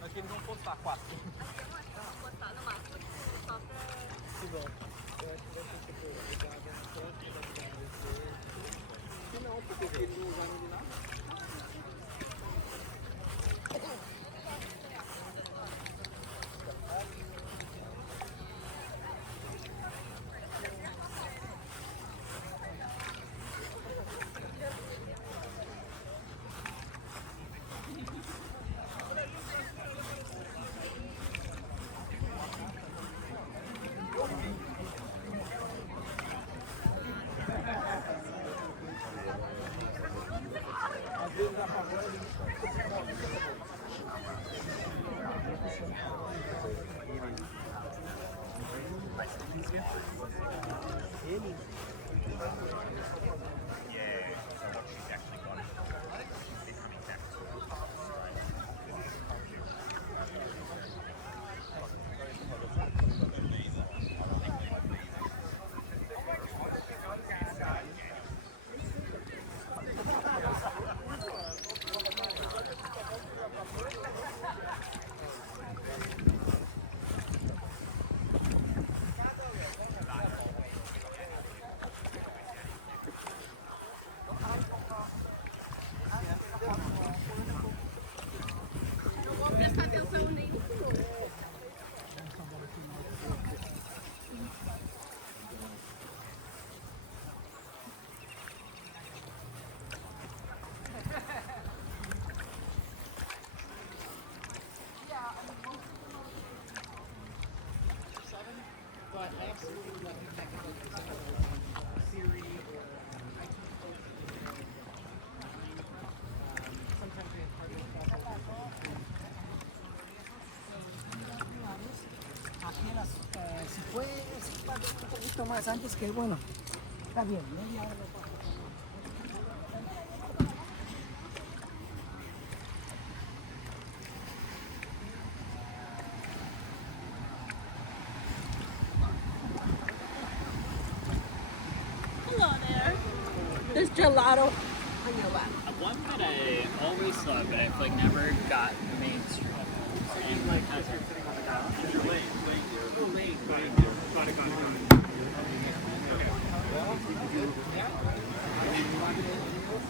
Aqui não pode estar 4. Não, porque ele não usa de nada. But I absolutely love the technical Siri or IT folks. Sometimes we have partners. Si puede un poquito más antes que bueno, está bien, media hora lo paso. Hello there. There's gelato on your lap. One that I always loved, but I've like never got mainstream. And like has it.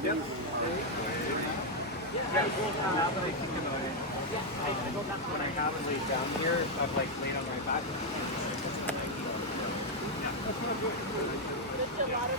Yep. Yeah, well, now that I think about it, I don't know when I have it laid down here, I've like laid on my back. There's gelato.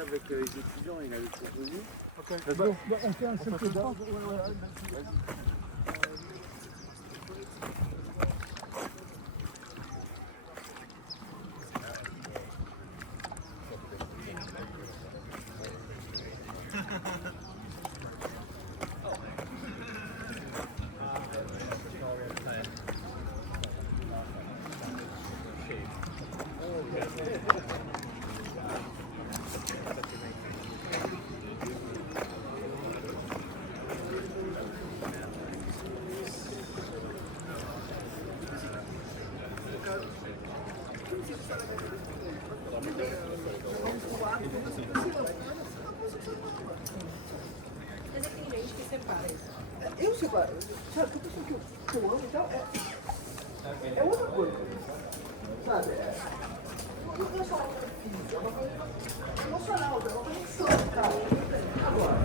avec les étudiants, il avait proposé. On fait un seul coup d'or. Mas é que tem gente que separa isso. Eu separo. Sabe, a pessoa que eu amo e tal, é outra coisa. Sabe? Não é só uma coisa física, é uma coisa emocional, é uma conexão, cara. Agora.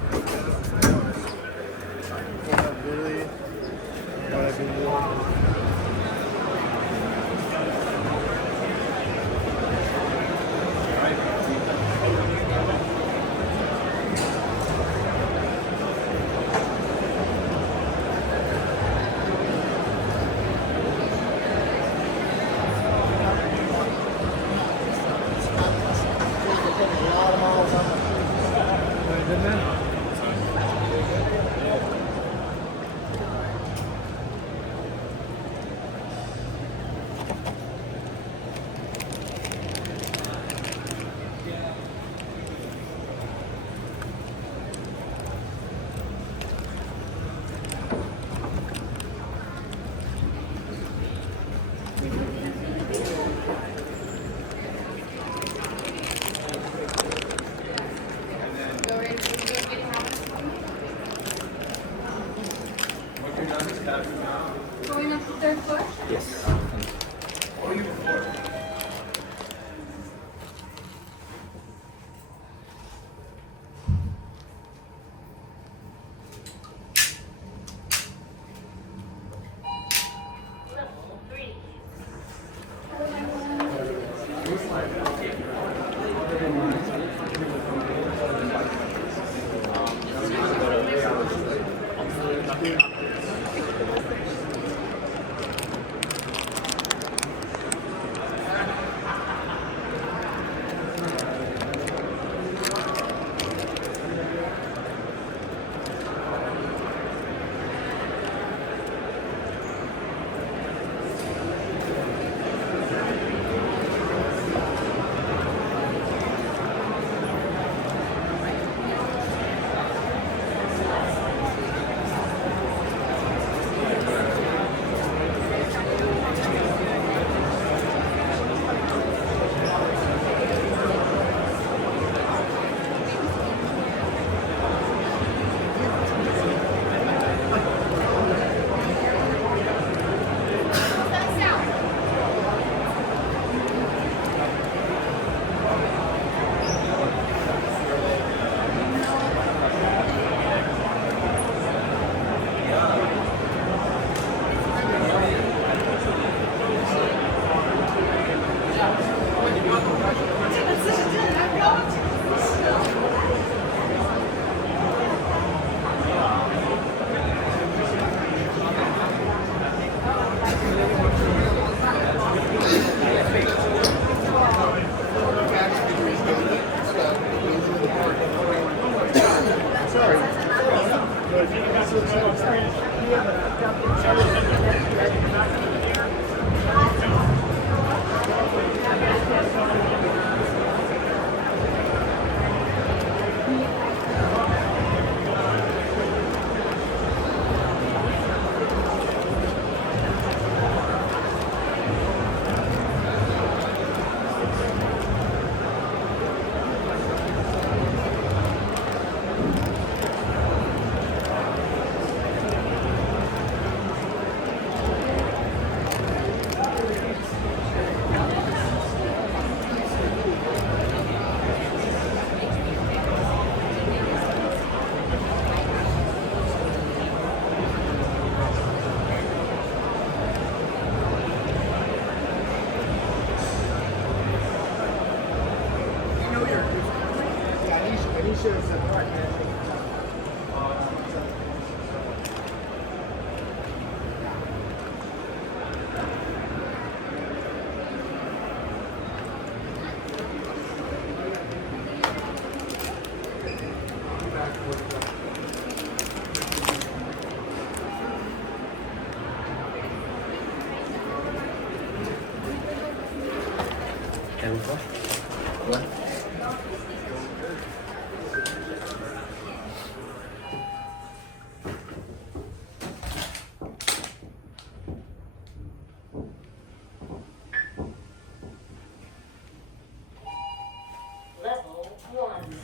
Going up the third floor? Yes. Level 1.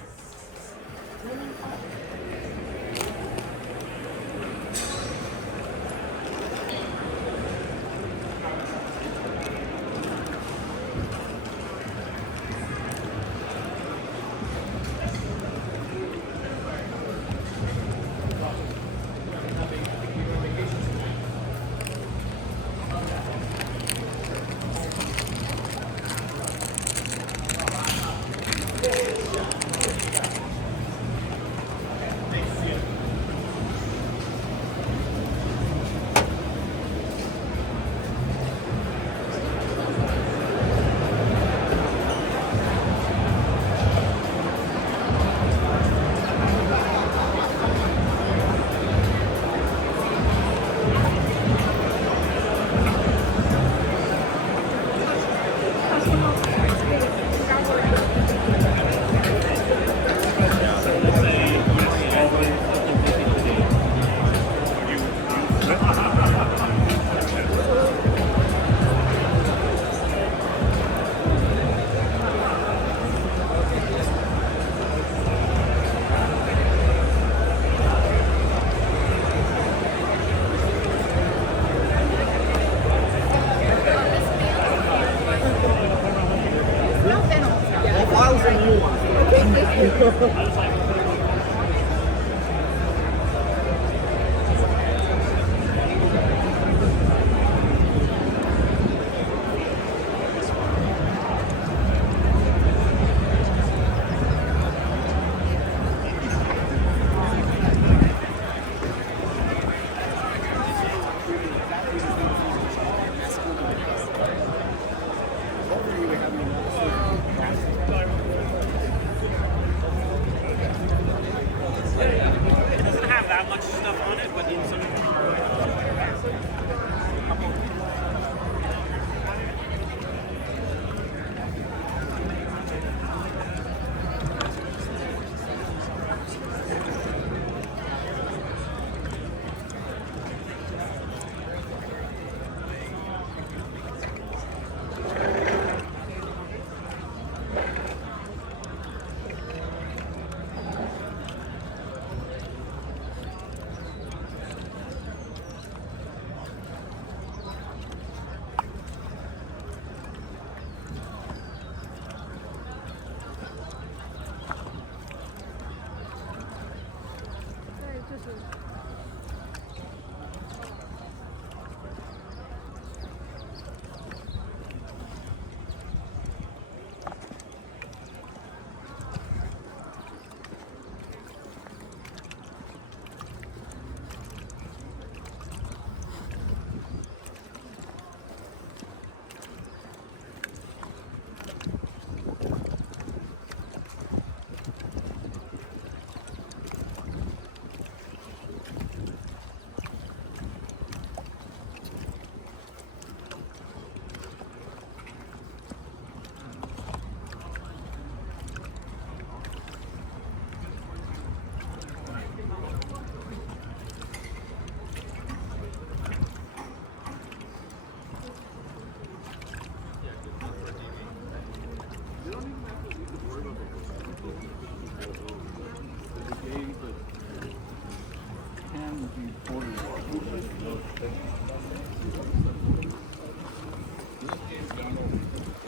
It doesn't have that much stuff on it, but in some.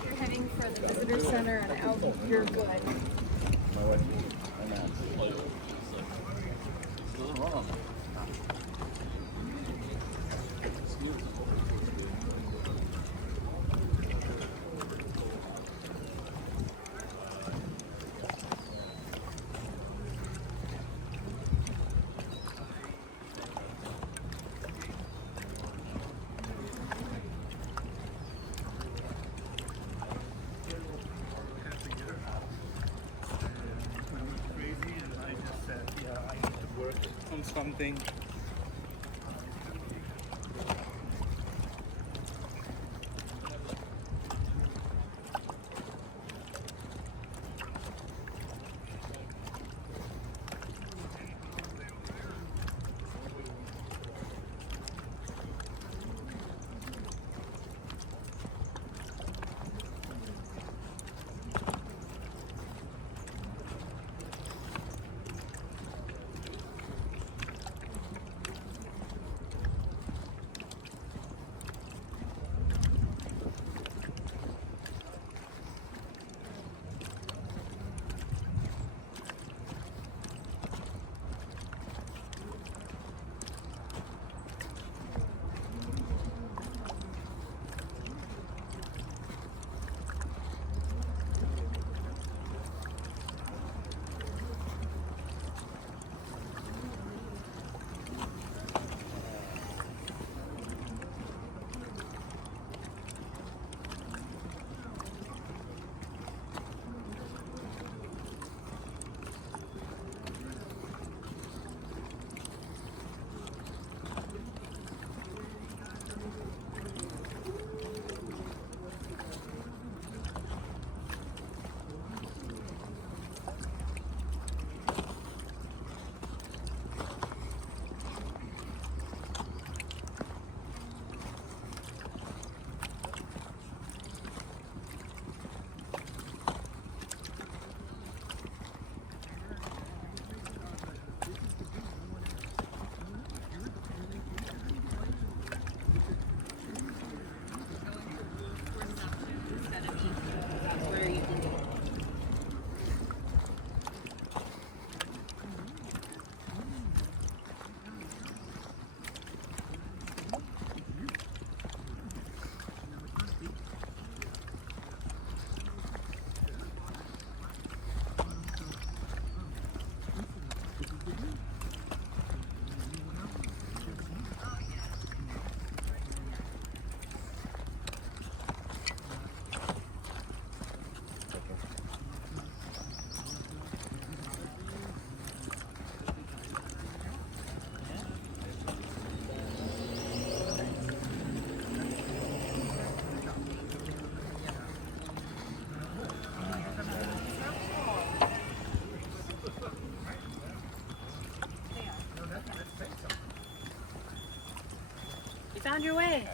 You're heading for the visitor center and out, you're good. something. You found your way.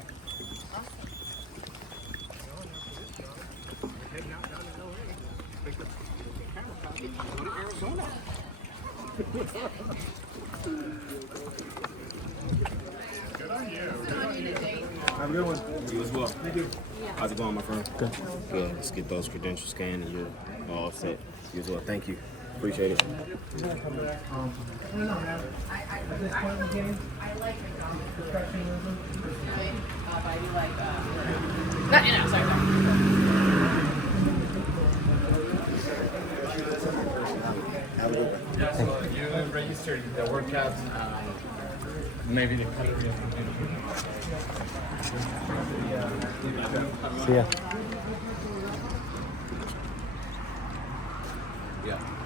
Have a good one. You as well. Thank you. How's it going, my friend? Good. Good. Let's get those credentials scanned and you're all set. You as well. Thank you. Appreciate it. You registered the workouts. Maybe the country. See ya. Yeah.